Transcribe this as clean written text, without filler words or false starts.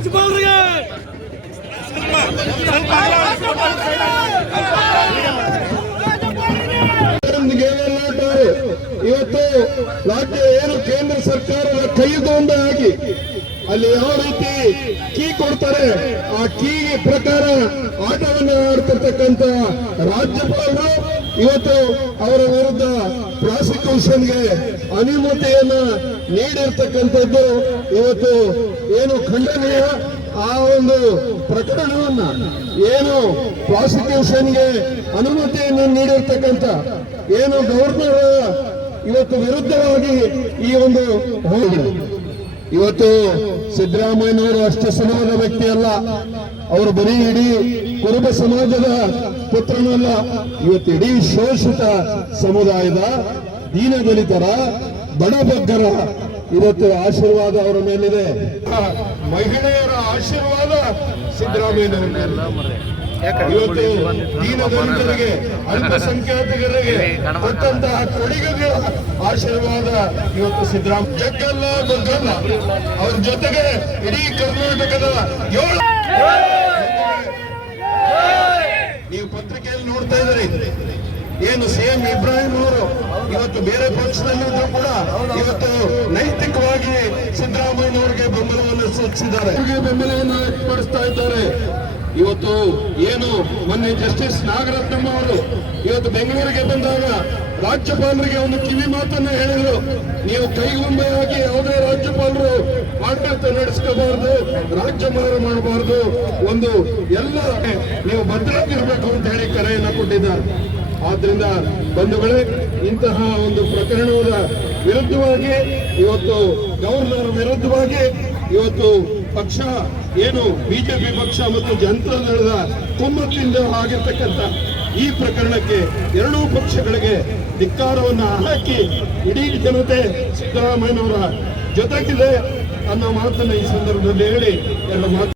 ರಾಜ್ಯಪಾಲರಿಗೆ ಇವತ್ತು ರಾಜ್ಯ ಏನು ಕೇಂದ್ರ ಸರ್ಕಾರದ ಕೈಗೊಂಡ ಆಗಿ ಅಲ್ಲಿ ಯಾವ ರೀತಿ ಕೀ ಕೊಡ್ತಾರೆ ಆ ಕೀ ಪ್ರಕಾರ ಆಟವನ್ನು ಆಡ್ತಿರ್ತಕ್ಕಂಥ ರಾಜ್ಯಪಾಲರು ಇವತ್ತು ಅವರ ವಿರುದ್ಧ ಪ್ರಾಸಿಕ್ಯೂಷನ್ಗೆ ಅನುಮತಿಯನ್ನ ನೀಡಿರ್ತಕ್ಕಂಥದ್ದು ಇವತ್ತು ಏನು ಖಂಡನೀಯ. ಆ ಒಂದು ಪ್ರಕರಣವನ್ನ ಏನು ಪ್ರಾಸಿಕ್ಯೂಷನ್ಗೆ ಅನುಮತಿಯನ್ನು ನೀಡಿರ್ತಕ್ಕಂಥ ಏನು ಗವರ್ನರ್ ಇವತ್ತು ವಿರುದ್ಧವಾಗಿ ಈ ಒಂದು ಇವತ್ತು ಸಿದ್ದರಾಮಯ್ಯನವರು ಅಷ್ಟೇ ಸಮಾಜದ ವ್ಯಕ್ತಿ ಅಲ್ಲ, ಅವರು ಬರೀ ಇಡೀ ಕುರುಬ ಸಮಾಜದ ಪುತ್ರನಲ್ಲ, ಇವತ್ತು ಇಡೀ ಶೋಷಿತ ಸಮುದಾಯದ ದೀನದಲಿತರ ಬಡಬಗ್ಗರ ಇವತ್ತು ಆಶೀರ್ವಾದ ಅವರ ಮೇಲಿದೆ. ಮಹಿಳೆಯರ ಆಶೀರ್ವಾದ ಸಿದ್ದರಾಮಯ್ಯನವರ ಇವತ್ತು ದೀನದಲಿತರಿಗೆ ಅಲ್ಪಸಂಖ್ಯಾತರಿಗೆ ಕೊಟ್ಟಂತಹ ಕೊಡುಗೆಗಳ ಆಶೀರ್ವಾದ ಇವತ್ತು ಸಿದ್ದರಾಮಯ್ಯ ಜಗ್ಗಲ್ಲ ಗೊತ್ತಲ್ಲ. ಅವ್ರ ಜೊತೆಗೆ ಇಡೀ ಕರ್ನಾಟಕದ ನೀವು ಪತ್ರಿಕೆಯಲ್ಲಿ ನೋಡ್ತಾ ಇದ್ದೀರಿ, ಏನು ಸಿಎಂ ಇಬ್ರಾಹಿಂ ಅವರು ಇವತ್ತು ಬೇರೆ ಪಕ್ಷದಲ್ಲಿದ್ದು ಕೂಡ ಇವತ್ತು ನೈತಿಕವಾಗಿ ಸಿದ್ದರಾಮಯ್ಯನವರಿಗೆ ಬೆಂಬಲವನ್ನು ಸೂಚಿಸಿದ್ದಾರೆ, ಬೆಂಬಲವನ್ನು ವ್ಯಕ್ತಪಡಿಸ್ತಾ ಇದ್ದಾರೆ. ಇವತ್ತು ಏನು ಮೊನ್ನೆ ಜಸ್ಟಿಸ್ ನಾಗರತ್ನಮ್ಮ ಅವರು ಇವತ್ತು ಬೆಂಗಳೂರಿಗೆ ಬಂದಾಗ ರಾಜ್ಯಪಾಲರಿಗೆ ಒಂದು ಕಿವಿ ಮಾತನ್ನ ಹೇಳಿದ್ರು, ನೀವು ಕೈಗೊಂಬೆಯಾಗಿ ಯಾವುದೇ ರಾಜ್ಯಪಾಲರು ಆಡಳಿತ ನಡೆಸ್ಕೋಬಾರ್ದು, ರಾಜ್ಯಭಾರ ಮಾಡಬಾರ್ದು, ಒಂದು ಎಲ್ಲ ನೀವು ಭದ್ರವಾಗಿರ್ಬೇಕು ಅಂತ ಹೇಳಿ ಕರೆಯನ್ನ ಕೊಟ್ಟಿದ್ದಾರೆ. ಆದ್ರಿಂದ ಬಂಧುಗಳೇ, ಇಂತಹ ಒಂದು ಪ್ರಕರಣದ ವಿರುದ್ಧವಾಗಿ ಇವತ್ತು ಗವರ್ನರ್ ವಿರುದ್ಧವಾಗಿ ಇವತ್ತು ಪಕ್ಷ ಏನು ಬಿಜೆಪಿ ಪಕ್ಷ ಮತ್ತು ಜನತಾ ದಳದ ಕುಮ್ಮಕ್ಕಿಂದ ಆಗಿರ್ತಕ್ಕಂಥ ಈ ಪ್ರಕರಣಕ್ಕೆ ಎರಡೂ ಪಕ್ಷಗಳಿಗೆ ಧಿಕ್ಕಾರವನ್ನು ಹಾಕಿ ಇಡೀ ಜನತೆ ಸಿದ್ದರಾಮಯ್ಯನವರ ಜೊತೆಗಿದೆ ಅನ್ನೋ ಮಾತನ್ನು ಈ ಸಂದರ್ಭದಲ್ಲಿ ಹೇಳಿ ಎರಡು ಮಾತು